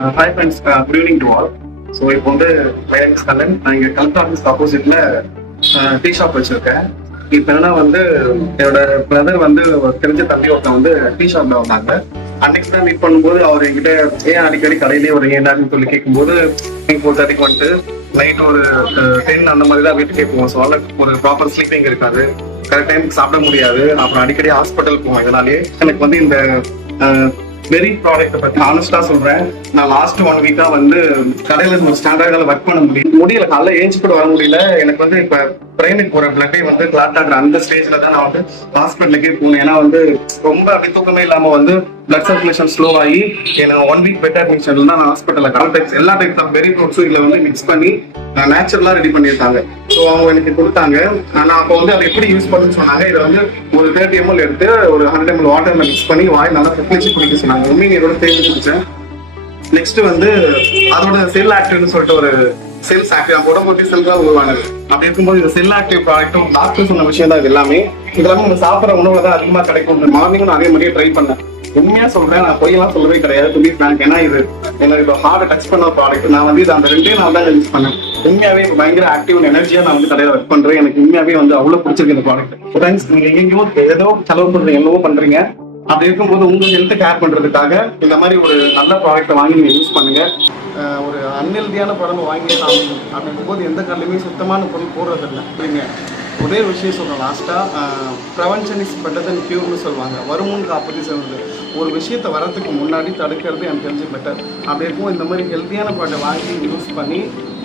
Hi friends, good evening to all. So இப்போ வந்து my name is Kannan. நான் இங்கே கலெக்டர் ஆஃபீஸ் ஆப்போசிட்ல டீ ஷாப் வச்சிருக்கேன். இப்போ என்னன்னா வந்து என்னோட பிரதர் வந்து ஒரு தெரிஞ்ச தம்பி ஒருத்தன் வந்து டீ ஷாப்ல வந்தாங்க. அன்னைக்கு தான் மீட் பண்ணும்போது அவர் என்கிட்ட ஏன் அடிக்கடி கடையிலேயே ஒரு ஏன்னான்னு சொல்லி கேட்கும்போது 4:30 வந்துட்டு நைட் ஒரு 10 அந்த மாதிரி தான் வீட்டுக்கே போவோம். ஸோ ஒரு ப்ராப்பர் ஸ்லீப்பிங் இருக்காது, கரெக்ட் டைமுக்கு சாப்பிட முடியாது. அப்புறம் அடிக்கடி ஹாஸ்பிட்டல் போவோம். இதனாலேயே எனக்கு வந்து இந்த வெரி ப்ராடக்ட்டை பத்தி ஆனஸ்டா சொல்றேன். நான் லாஸ்ட் 1 வீக்கா வந்து கடையில ஒரு ஸ்டாண்டர்டால ஒர்க் பண்ண முடியல. காலைல ஏஞ்சி கூட வர முடியல. எனக்கு வந்து இப்ப பிரைனுக்கு போற பிளட்டே வந்து கிளாட் ஆகுற அந்த ஸ்டேஜ்ல தான் நான் வந்து ஹாஸ்பிட்டலுக்கே போனேன். ஏன்னா வந்து ரொம்ப அப்படி தூக்கமே இல்லாம வந்து பிளட் சர்க்குலேஷன் ஸ்லோ ஆகி எனக்கு 1 வீக் பெட் அட்மிஷன்ல தான் நான் ஹாஸ்பிட்டல்ல கால் எல்லா டைப்ஸ் ஆஃப் வெரி ஃப்ரூட்ஸும் இதுல வந்து மிக்ஸ் பண்ணி நேச்சுரலா ரெடி பண்ணியிருக்காங்க. ஸோ அவங்க எனக்கு கொடுத்தாங்க. நான் அப்போ வந்து அதை எப்படி யூஸ் பண்ணணும்னு சொன்னாங்க. இதை வந்து ஒரு 30 ml எடுத்து ஒரு 100 ml வாட்டர்ல மிக்ஸ் பண்ணி வாய் நல்லா புளிச்சு குடிக்க சொன்னாங்க. உண்மையை இதோட தேடி குடிச்சேன். நெக்ஸ்ட் வந்து அதோட செல் ஆக்டிவ்னு சொல்லிட்டு ஒரு செல்ஸ் ஆக்டிவ் நம்ம உடம்பு செல்களா உருவானது. அப்படி இருக்கும்போது இந்த செல் ஆக்டிவ் ப்ராடக்ட்டும் டாக்டர் சொன்ன விஷயம் தான் இது எல்லாமே. இதெல்லாம் நம்ம சாப்பிட்ற உணவுல தான் அதிகமா கிடைக்கும். மார்னிங் அதே மாதிரியே ட்ரை பண்ணேன். உண்மையா சொல்றேன், நான் பொய்யெல்லாம் சொல்லவே கிடையாது. டு பி ஃபிராங்க், ஏன்னா இது எனக்கு இப்போ ஹார்ட் டச் பண்ண ப்ராடக்ட். நான் வந்து இது அந்த 2 நாள் தான் யூஸ் பண்ணேன். உண்மையாவே பயங்கர ஆக்டிவ் எனர்ஜியா நான் வந்து கடையில ஒர்க் பண்றேன். எனக்கு உண்மையாவே வந்து அவ்வளவு பிடிச்சிருக்கு இந்த ப்ராடக்ட். ஃப்ரெண்ட்ஸ், நீங்க எங்கேயோ ஏதோ செலவு பண்றீங்க, என்னவோ பண்றீங்க. அப்படி இருக்கும்போது உங்க ஹெல்த் கேர் பண்றதுக்காக இந்த மாதிரி ஒரு நல்ல ப்ராடக்ட்டை வாங்கி நீங்க யூஸ் பண்ணுங்க. ஒரு அன்ஹெல்தியான படம் வாங்கி சாப்பிடணும் அப்படிங்கும் போது எந்த கல்லையுமே சுத்தமான பொருள் போடுறதில்லை. அப்படிங்க ஒரே ஒரு விஷயம் சொல்கிறேன் லாஸ்ட்டாக, ப்ரிவென்ஷன் இஸ் பெட்டர் தென் க்யூர்னு சொல்லுவாங்க. வருமுன் காப்பது சிறந்தது. ஒரு விஷயத்தை வரத்துக்கு முன்னாடி தடுக்கிறது எனக்கு தெரிஞ்சு பெட்டர். அப்படி இருக்கும் இந்த மாதிரி ஹெல்த்தியான ப்ராடக்ட் வாங்கி யூஸ் பண்ணி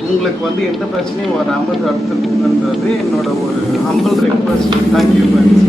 உங்களுக்கு வந்து எந்த பிரச்சனையும் வராமல் தடுத்துருக்குங்கிறது என்னோட ஒரு ஹம்பிள் ரெக்வஸ்ட். Thank you friends.